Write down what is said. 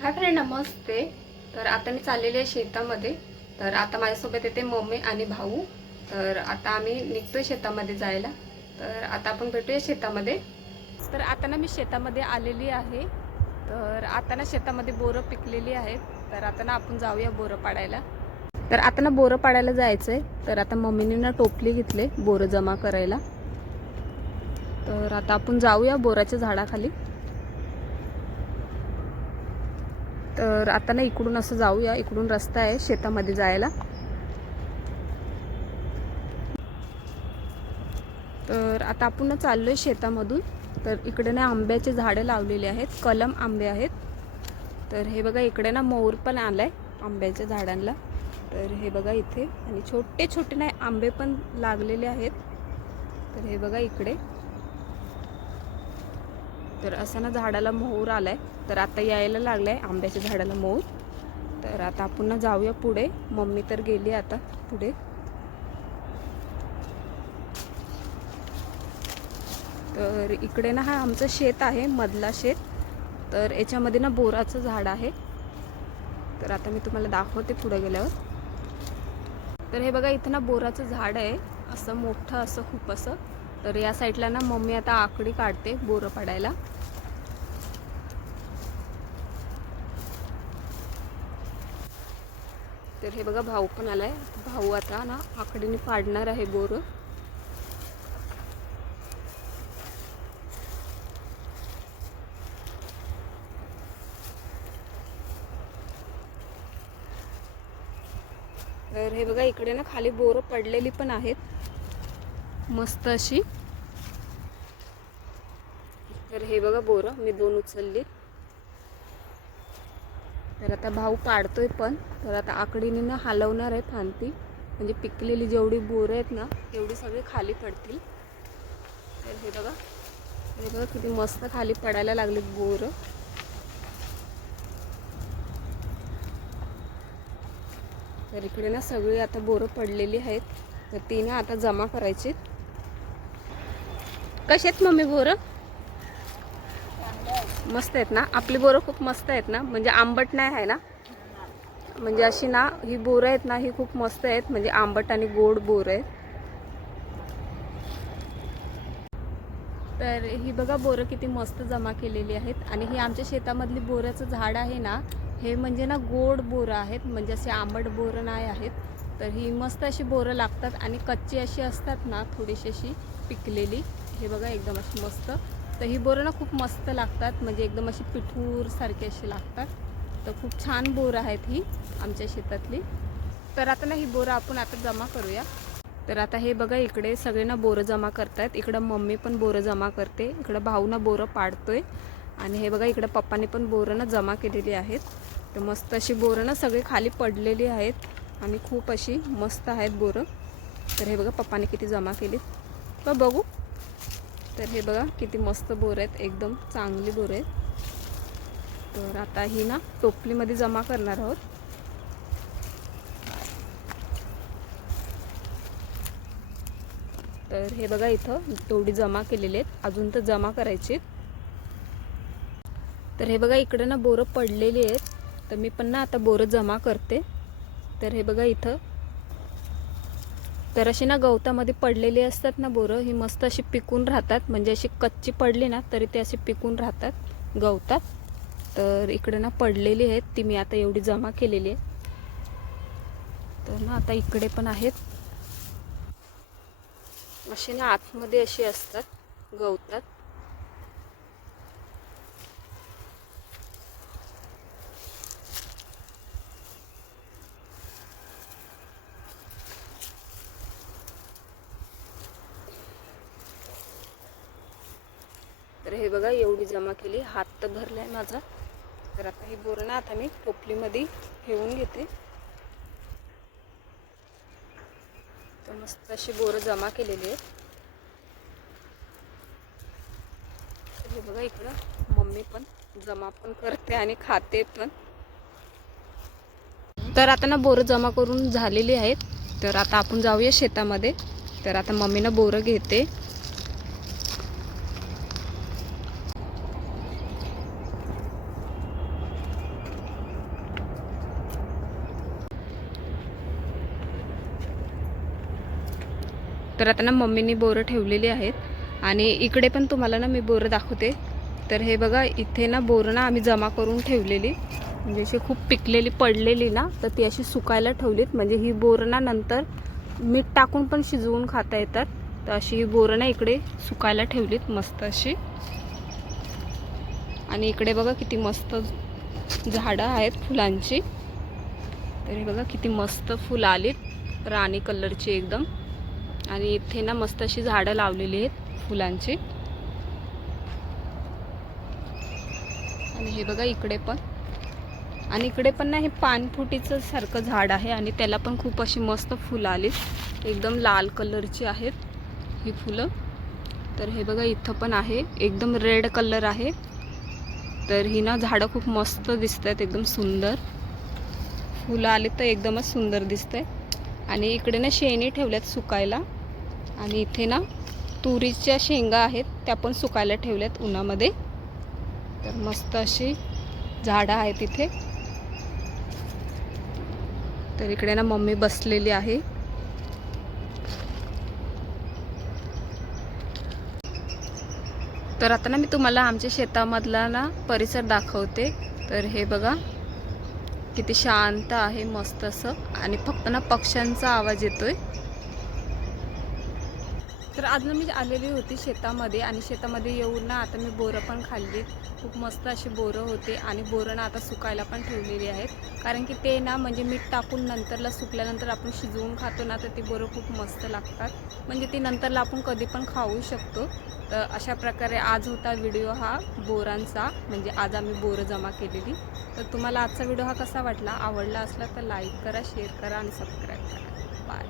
Hi friend नमस्ते तर आता मी चाललेली आहे शेतामध्ये तर आता माझ्यासोबत येते मम्मी आणि भाऊ तर आता आम्ही निघतोय शेतामध्ये जायला तर आता आपण भेटूया शेतामध्ये तर आता ना मी शेतामध्ये आलेली आहे तर आता ना शेतामध्ये बोरं पिकलेली आहेत तर आता ना आपण जाऊया बोरं पाडायला तर आता ना बोरं पाडायला जायचं आहे तर आता मम्मीने ना टोपली घेतले बोरं जमा करायला तर आता आपण जाऊया बोराच्या झाडाखाली तर आता ना इकडून असं जाऊया. इकडून रस्ता आहे शेतामध्ये जायला. तर आता आपण ना चाललोय शेतामधून. तर इकडे ना आंब्याचे झाडं लावलेले आहेत. कलम आंबे आहेत. तर हे बघा इकडे ना मोर पण आलाय आंब्याच्या झाडांना तर हे बघा इथे. आणि छोटे छोटे ना आंबे पण लागलेले आहेत. तर हे बघा इकडे. तर असं ना झाडाला मोहर आलाय. तर आता यायला लागलाय आंब्याच्या झाडाला मोहूर. तर आता आपण ना जाऊया पुढे. मम्मी तर गेली आता पुढे. तर इकडे ना हा आमचं शेत आहे मधला शेत. तर याच्यामध्ये ना बोराचं झाड आहे. तर आता मी तुम्हाला दाखवते पुढे गेल्यावर. तर हे बघा इथं ना बोराचं झाड आहे. असं मोठं असं खूप असं. तर या साईडला ना मम्मी आता आकडी काढते बोरं पाडायला. तर हे बघा भाऊ पण आलाय. भाऊ आता ना आकडीने पाडणार आहे बोरं. तर हे बघा इकडे ना खाली बोरं पडलेली पण आहेत. मस्त अशी. तर हे बघा बोरं मी दोन उचलली. तर आता भाऊ पाडतोय पण. तर आता आकडीने ना हलवणार आहे फांती म्हणजे पिकलेली जेवढी बोरं आहेत ना तेवढी सगळी खाली पडतील. तर हे बघा. हे बघा किती मस्त खाली पडायला लागले बोरं. तर इकडे ना सगळी आता बोरं पडलेली आहेत. तर ती ना आता जमा करायची कशी आहेत मम्मी बोरं? मस्त आहेत ना? आपली बोरं खूप मस्त आहेत ना? म्हणजे आंबट नाही आहे ना? म्हणजे अशी ना ही बोरं आहेत ना ही खूप मस्त आहेत. म्हणजे आंबट आणि गोड बोरं आहेत. तर ही बघा बोरं किती मस्त जमा केलेली आहेत. आणि ही आमच्या शेतामधली बोराचं झाड आहे ना हे म्हणजे ना गोड बोरं आहेत. म्हणजे असे आंबट बोरं नाही आहेत. तर ही मस्त अशी बोरं लागतात. आणि कच्ची अशी असतात ना थोडीशी अशी पिकलेली. हे बघा एकदम अशी मस्त. तर ही बोरं ना खूप मस्त लागतात. म्हणजे एकदम अशी पिठूर सारखी अशी लागतात. तर खूप छान बोरं आहेत ही आमच्या शेतातली. तर आता ना ही बोरं आपण आता जमा करूया. तर आता हे बघा इकडे सगळे ना बोरं जमा करतायत. इकडं मम्मी पण बोरं जमा करते. इकडं भाऊ ना बोरं पाडतोय. आणि हे बघा इकडं पप्पाने पण बोरं ना जमा केलेली आहेत. तर मस्त अशी बोरं ना सगळी खाली पडलेली आहेत. आणि खूप अशी मस्त आहेत बोरं. तर हे बघा पप्पाने किती जमा केलीत. तर बघू. तर हे बघा किती मस्त बोर आहेत. एकदम चांगली बोर आहेत. तर आता ही ना टोपलीमध्ये जमा करणार आहोत. तर हे बघा इथं तेवढी जमा केलेली आहेत. अजून तर जमा करायची तर हे बघा इकडे ना बोरं पडलेली आहेत. तर मी पण ना आता बोरं जमा करते. तर हे बघा इथं तर अशी ना गवतामध्ये पडलेली असतात ना बोरं ही मस्त अशी पिकून राहतात. म्हणजे अशी कच्ची पडली ना तरी ते अशी पिकून राहतात गवतात. तर इकडे ना पडलेली आहेत. ती मी आता एवढी जमा केलेली आहे. तर ना आता इकडे पण आहेत. अशी ना आतमध्ये अशी असतात गवतात. तर हे बघा एवढी जमा केली. हात तर भरला आहे माझा. तर आता हे बोरणं ना आता मी टोपलीमध्ये ठेवून घेते. तर मस्त अशी बोरं जमा केलेली आहेत. हे बघा इकडं मम्मी पण जमा पण करते आणि खाते पण. तर आता ना बोरं जमा करून झालेली आहेत. तर आता आपण जाऊया शेतामध्ये. तर आता मम्मीनं बोरं घेते. तर आता ना मम्मीनी बोरं ठेवलेली आहेत. आणि इकडे पण तुम्हाला ना मी बोरं दाखवते. तर हे बघा इथे ना बोरं ना आम्ही जमा करून ठेवलेली. म्हणजे अशी खूप पिकलेली पडलेली ना तर ती अशी सुकायला ठेवलीत. म्हणजे ही बोरं ना नंतर मीठ टाकून पण शिजवून खाता येतात. तर अशी ही बोरं ना इकडे सुकायला ठेवलीत मस्त अशी. आणि इकडे बघा किती मस्त झाडं आहेत फुलांची. तर हे बघा किती मस्त फुलं आलीत राणी कलरची एकदम. आणि इथे ना मस्त अशी झाडं लावलेली आहेत फुलांची. आणि हे बघा इकडे पण. आणि इकडे पण ना हे पानफुटीचं सारखं झाड आहे आणि त्याला पण खूप अशी मस्त फुलं आलीत. एकदम लाल कलरची आहेत ही फुलं. तर हे बघा इथं पण आहे. एकदम रेड कलर आहे. तर ही ना झाडं खूप मस्त दिसत आहेत एकदम सुंदर. फुलं आली तर एकदमच सुंदर दिसतंय. आणि इकडे ना शेणी ठेवल्यात सुकायला. आणि इथे ना तुरीच्या शेंगा आहेत त्या पण सुकायला ठेवल्यात उन्हामध्ये. तर मस्त अशी झाडं आहेत इथे. तर इकडे ना मम्मी बसलेली आहे. तर आता ना मी तुम्हाला आमच्या शेतामधला ना परिसर दाखवते. तर हे बघा किती शांत आहे मस्त असं. आणि फक्त ना पक्ष्यांचा आवाज येतोय. तर आज मी आलेली होती शेतामध्ये आणि शेतामध्ये येऊन ना आता मी बोरं पण खाल्ली. खूप मस्त अशी बोरं होते आणि बोरं ना आता सुकायला पण ठेवलेली आहेत. कारण की ते ना म्हणजे मीठ टाकून नंतरला सुकल्यानंतर आपण शिजवून खातो ना तर ती बोरं खूप मस्त लागतात. म्हणजे ती नंतरला आपण कधी पण खाऊ शकतो. तर अशा प्रकारे आज होता व्हिडिओ हा बोरांचा. म्हणजे आज आम्ही बोरं जमा केलेली. तर तुम्हाला आजचा व्हिडिओ हा कसा वाटला? आवडला असला तर लाईक करा शेअर करा आणि सबस्क्राईब करा. बाय.